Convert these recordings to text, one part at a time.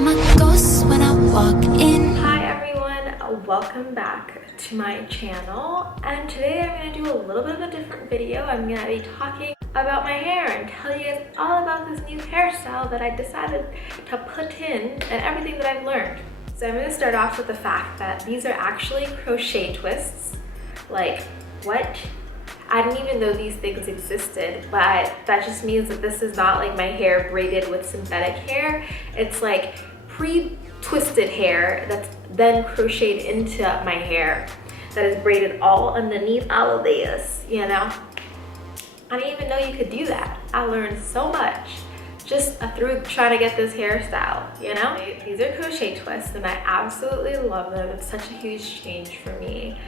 I'm a ghost when I walk in. Hi everyone, welcome back to my channel, and today I'm going to do a little bit of a different video. I'm going to be talking about my hair and tell you guys all about this new hairstyle that I decided to put in and everything that I've learned. So I'm going to start off with the fact that these are actually crochet twists. Like, what? I didn't even know these things existed, but that just means that this is not like my hair braided with synthetic hair. It's like pre-twisted hair that's then crocheted into my hair that is braided all underneath all of this, you know? I didn't even know you could do that. I learned so much just through trying to get this hairstyle, you know? These are crochet twists and I absolutely love them. It's such a huge change for me.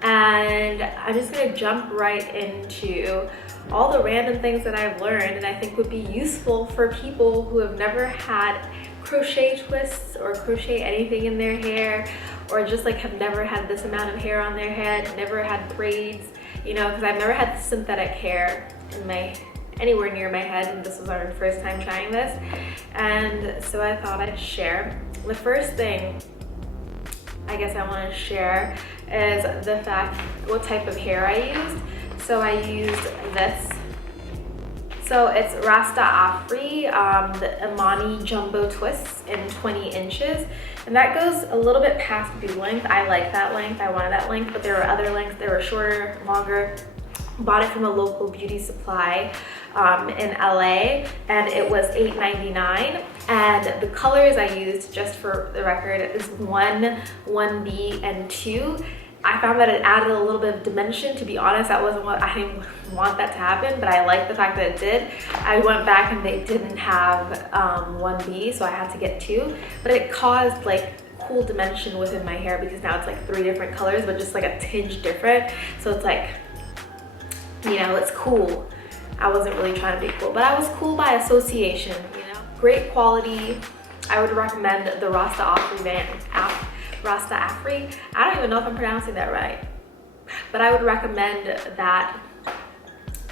And I'm just gonna jump right into all the random things that I've learned and I think would be useful for people who have never had crochet twists or crochet anything in their hair, or just like have never had this amount of hair on their head, never had braids, you know, because I've never had synthetic hair in anywhere near my head, and this was our first time trying this. And so I thought I'd share. The first thing I guess I want to share is the fact what type of hair I used. So I used this. So it's Rasta Afri, the Imani Jumbo Twists in 20 inches. And that goes a little bit past boob length. I like that length, I wanted that length, but there were other lengths. They were shorter, longer. Bought it from a local beauty supply in LA, and it was $8.99. And the colors I used, just for the record, is 1, 1B, and 2. I found that it added a little bit of dimension. To be honest, that wasn't what I didn't want that to happen, but I like the fact that it did. I went back and they didn't have 1B, so I had to get 2. But it caused like cool dimension within my hair because now it's like 3 different colors, but just like a tinge different. So it's like, you know, it's cool. I wasn't really trying to be cool, but I was cool by association, you know. Great quality. I would recommend the Rasta Afri. I don't even know if I'm pronouncing that right, but I would recommend that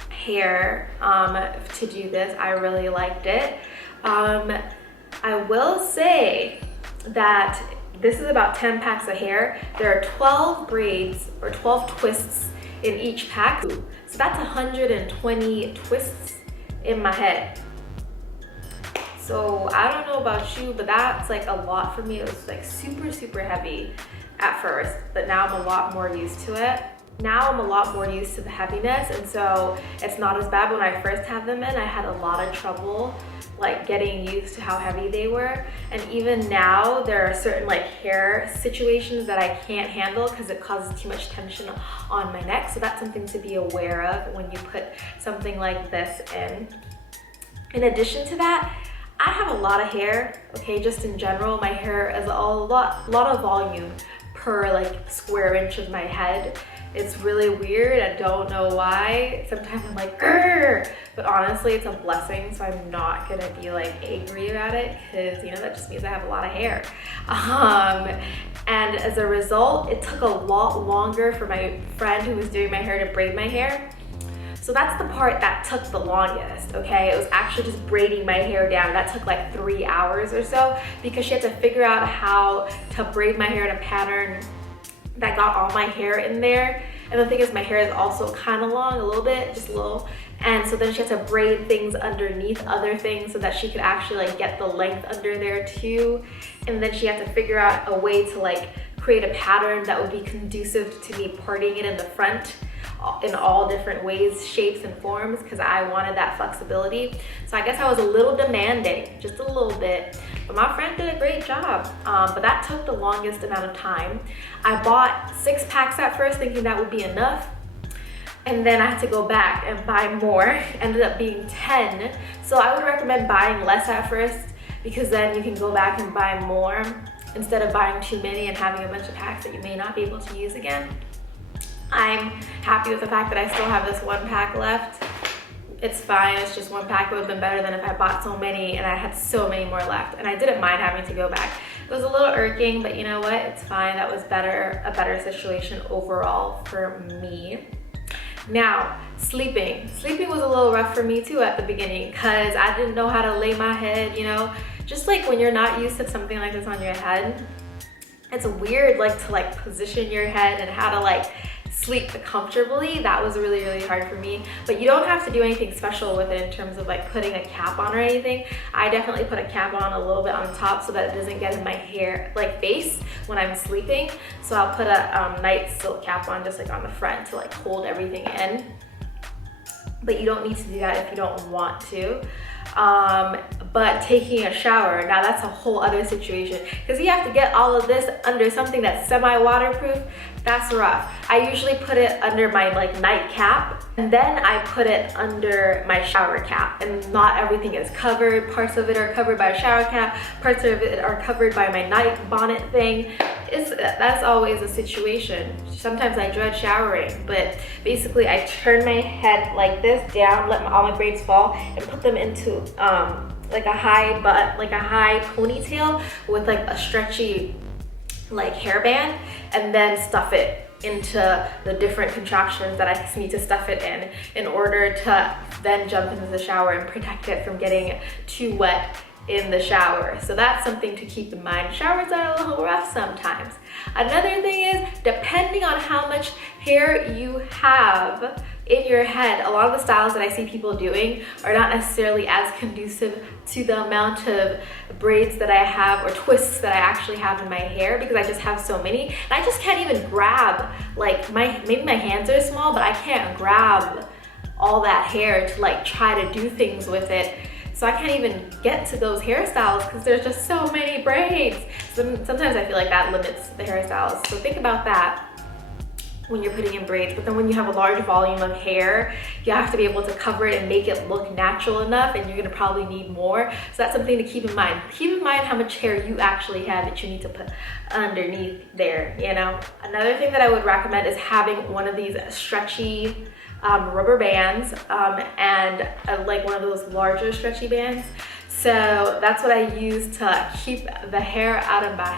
hair to do this. I really liked it. I will say that this is about 10 packs of hair. There are 12 braids or 12 twists in each pack. So that's 120 twists in my head. So I don't know about you, but that's like a lot for me. It was like super, super heavy at first, but now I'm a lot more used to it. Now I'm a lot more used to the heaviness, and so it's not as bad. When I first had them in, I had a lot of trouble like getting used to how heavy they were. And even now there are certain like hair situations that I can't handle because it causes too much tension on my neck. So that's something to be aware of when you put something like this in. In addition to that, I have a lot of hair, okay, just in general. My hair is a lot of volume per like square inch of my head. It's really weird. I don't know why. Sometimes I'm like, "Grr!" But honestly, it's a blessing, so I'm not gonna be like angry about it because, you know, that just means I have a lot of hair. And as a result, it took a lot longer for my friend who was doing my hair to braid my hair. So that's the part that took the longest, okay? It was actually just braiding my hair down. That took like 3 hours or so because she had to figure out how to braid my hair in a pattern that got all my hair in there. And the thing is, my hair is also kind of long, a little bit, just a little. And so then she had to braid things underneath other things so that she could actually like get the length under there too. And then she had to figure out a way to like create a pattern that would be conducive to me parting it in the front in all different ways, shapes, and forms, because I wanted that flexibility. So I guess I was a little demanding, just a little bit, but my friend did a great job. But that took the longest amount of time. I bought 6 packs at first thinking that would be enough, and then I had to go back and buy more. Ended up being 10. So I would recommend buying less at first, because then you can go back and buy more instead of buying too many and having a bunch of packs that you may not be able to use again. I'm happy with the fact that I still have this 1 pack left. It's fine, it's just 1 pack. It would have been better than if I bought so many and I had so many more left. And I didn't mind having to go back. It was a little irking, but you know what? It's fine. That was a better situation overall for me. Now, sleeping. Sleeping was a little rough for me too at the beginning because I didn't know how to lay my head, you know. just like when you're not used to something like this on your head, it's weird like to like position your head and how to like sleep comfortably. That was really, really hard for me. But you don't have to do anything special with it in terms of like putting a cap on or anything. I definitely put a cap on a little bit on top so that it doesn't get in my hair, like face, when I'm sleeping. So I'll put a night silk cap on just like on the front to like hold everything in. But you don't need to do that if you don't want to. But taking a shower, now that's a whole other situation, because you have to get all of this under something that's semi-waterproof. That's rough. I usually put it under my like night cap, and then I put it under my shower cap, and not everything is covered. Parts of it are covered by a shower cap, parts of it are covered by my night bonnet thing. That's always a situation. Sometimes I dread showering, but basically I turn my head like this down, let all my braids fall, and put them into like a high ponytail with like a stretchy like hairband, and then stuff it into the different contraptions that I need to stuff it in order to then jump into the shower and protect it from getting too wet in the shower. So that's something to keep in mind. Showers are a little rough sometimes. Another thing is, depending on how much hair you have in your head, a lot of the styles that I see people doing are not necessarily as conducive to the amount of braids that I have or twists that I actually have in my hair, because I just have so many. And I just can't even grab, like maybe my hands are small, but I can't grab all that hair to like try to do things with it. So I can't even get to those hairstyles because there's just so many braids. Sometimes I feel like that limits the hairstyles. So think about that when you're putting in braids. But then when you have a large volume of hair, you have to be able to cover it and make it look natural enough, and you're gonna probably need more. So that's something to keep in mind. Keep in mind how much hair you actually have that you need to put underneath there, you know? Another thing that I would recommend is having one of these stretchy rubber bands and like one of those larger stretchy bands. So that's what I use to keep the hair out of my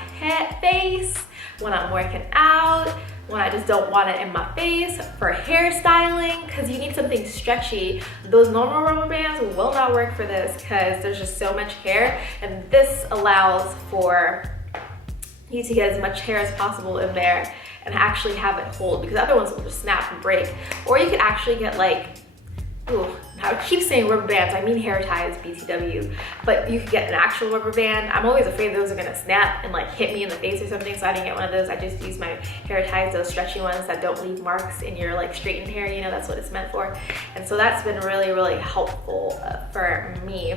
face when I'm working out, when I just don't want it in my face, for hairstyling, because you need something stretchy. Those normal rubber bands will not work for this because there's just so much hair, and this allows for you to get as much hair as possible in there and actually have it hold, because other ones will just snap and break. Or you could actually get like, I keep saying rubber bands, I mean hair ties, BTW, but you could get an actual rubber band. I'm always afraid those are gonna snap and like hit me in the face or something, so I didn't get one of those. I just use my hair ties, those stretchy ones that don't leave marks in your like straightened hair, you know, that's what it's meant for. And so that's been really, really helpful for me.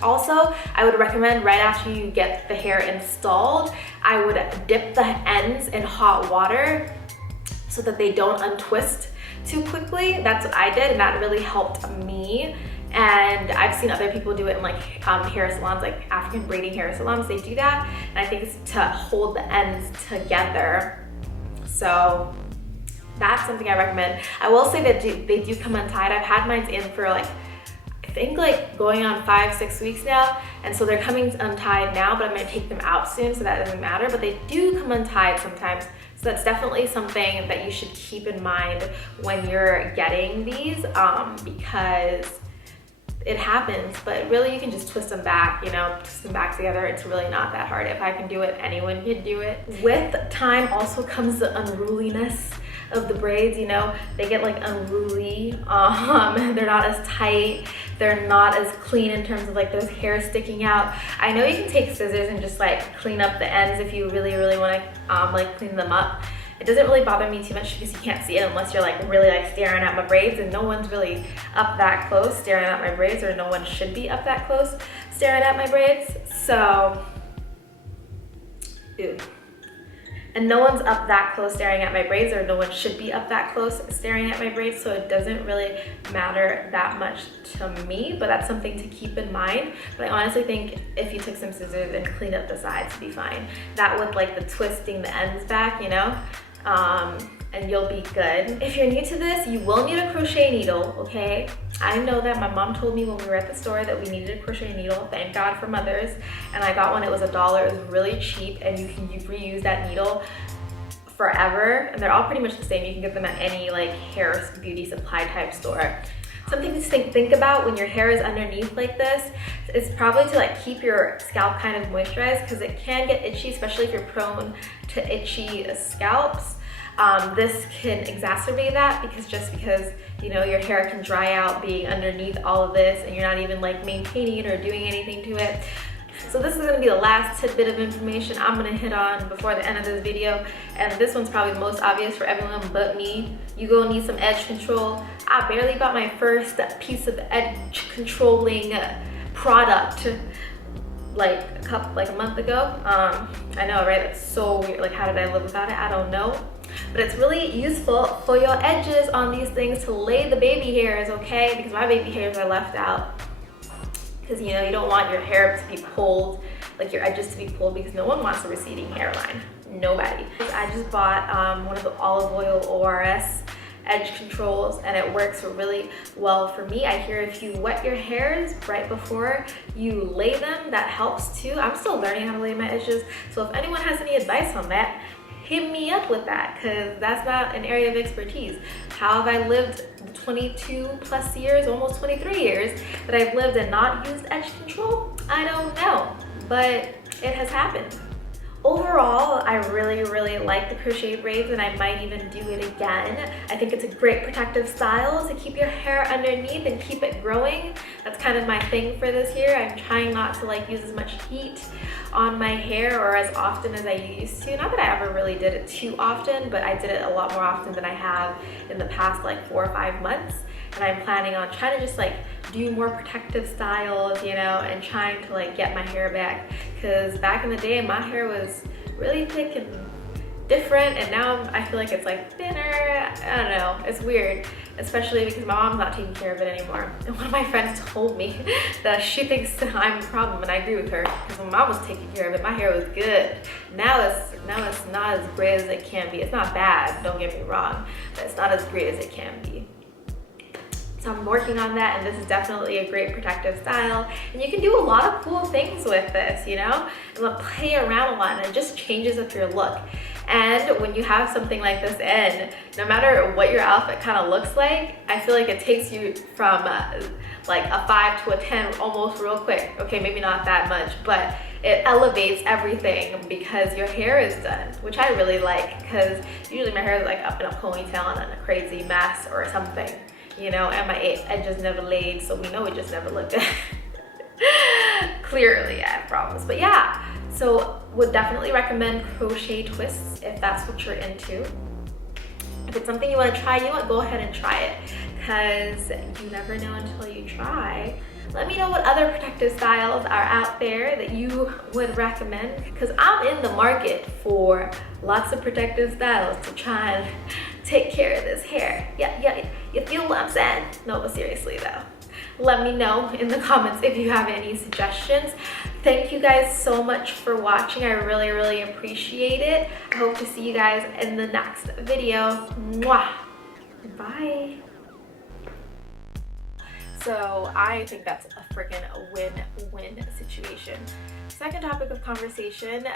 Also, I would recommend right after you get the hair installed, I would dip the ends in hot water so that they don't untwist too quickly. That's what I did, and that really helped me. And I've seen other people do it in like hair salons, like African braiding hair salons, they do that. And I think it's to hold the ends together. So that's something I recommend. I will say that they do come untied. I've had mine in for like, I think like going on 5-6 weeks now, and so they're coming untied now, but I'm gonna take them out soon, so that doesn't matter, but they do come untied sometimes. So that's definitely something that you should keep in mind when you're getting these, because it happens, but really you can just twist them back, you know, twist them back together. It's really not that hard. If I can do it, anyone can do it. With time also comes the unruliness of the braids, you know, they get like unruly, they're not as tight, they're not as clean in terms of like there's hair sticking out. I know you can take scissors and just like clean up the ends if you really, really want to like clean them up. It doesn't really bother me too much because you can't see it unless you're like really like staring at my braids, and no one's really up that close staring at my braids, or no one should be up that close staring at my braids. So, and no one's up that close staring at my braids, or no one should be up that close staring at my braids, so it doesn't really matter that much to me, but that's something to keep in mind. But I honestly think if you took some scissors and cleaned up the sides, it'd be fine. That with like the twisting the ends back, you know, and you'll be good. If you're new to this, you will need a crochet needle, okay? I know that my mom told me when we were at the store that we needed a crochet needle. Thank God for mothers. And I got one, it was $1. It was really cheap, and you can reuse that needle forever. And they're all pretty much the same. You can get them at any like hair beauty supply type store. Something to think about when your hair is underneath like this is probably to like keep your scalp kind of moisturized, because it can get itchy, especially if you're prone to itchy scalps. This can exacerbate that because you know, your hair can dry out being underneath all of this and you're not even like maintaining it or doing anything to it. So this is going to be the last tidbit of information I'm going to hit on before the end of this video, and this one's probably the most obvious for everyone but me. You gonna need some edge control. I barely bought my first piece of edge controlling product like a month ago. I know, right? That's so weird. Like, how did I live without it? I don't know. But it's really useful for your edges on these things to lay the baby hairs, okay? Because my baby hairs are left out. Because, you know, you don't want your hair to be pulled, like your edges to be pulled, because no one wants a receding hairline. Nobody. I just bought one of the olive oil ORS edge controls, and it works really well for me. I hear if you wet your hairs right before you lay them, that helps too. I'm still learning how to lay my edges, so if anyone has any advice on that, hit me up with that, because that's not an area of expertise. How have I lived 22 plus years, almost 23 years that I've lived and not used edge control? I don't know, but it has happened. Overall, I really like the crochet braids, and I might even do it again. I think it's a great protective style to keep your hair underneath and keep it growing. That's kind of my thing for this year. I'm trying not to like use as much heat on my hair or as often as I used to. Not that I ever really did it too often, but I did it a lot more often than I have in the past like 4 or 5 months. And I'm planning on trying to just like do more protective styles, you know, and trying to like get my hair back. Because back in the day, my hair was really thick and different, and now I feel like it's like thinner. I don't know, it's weird, especially because my mom's not taking care of it anymore. And one of my friends told me that she thinks that I'm a problem, and I agree with her, because when mom was taking care of it, my hair was good. Now it's not as great as it can be. It's not bad, don't get me wrong, but it's not as great as it can be. So I'm working on that, and this is definitely a great protective style. And you can do a lot of cool things with this, you know? And play around a lot, and it just changes up your look. And when you have something like this in, no matter what your outfit kind of looks like, I feel like it takes you from like a 5 to a 10 almost real quick. Okay, maybe not that much, but it elevates everything because your hair is done, which I really like, because usually my hair is like up in a ponytail and a crazy mess or something. You know, and my edges never laid, so we know it just never looked good. Clearly, I have problems. But yeah, so would definitely recommend crochet twists if that's what you're into. If it's something you want to try, you know what, go ahead and try it, because you never know until you try. Let me know what other protective styles are out there that you would recommend, because I'm in the market for lots of protective styles to try and take care of this hair. Yeah, you feel what I'm saying? No, but seriously though, let me know in the comments if you have any suggestions. Thank you guys so much for watching. I really appreciate it. I hope to see you guys in the next video. Mwah! Bye. So I think that's a freaking win-win situation. Second topic of conversation,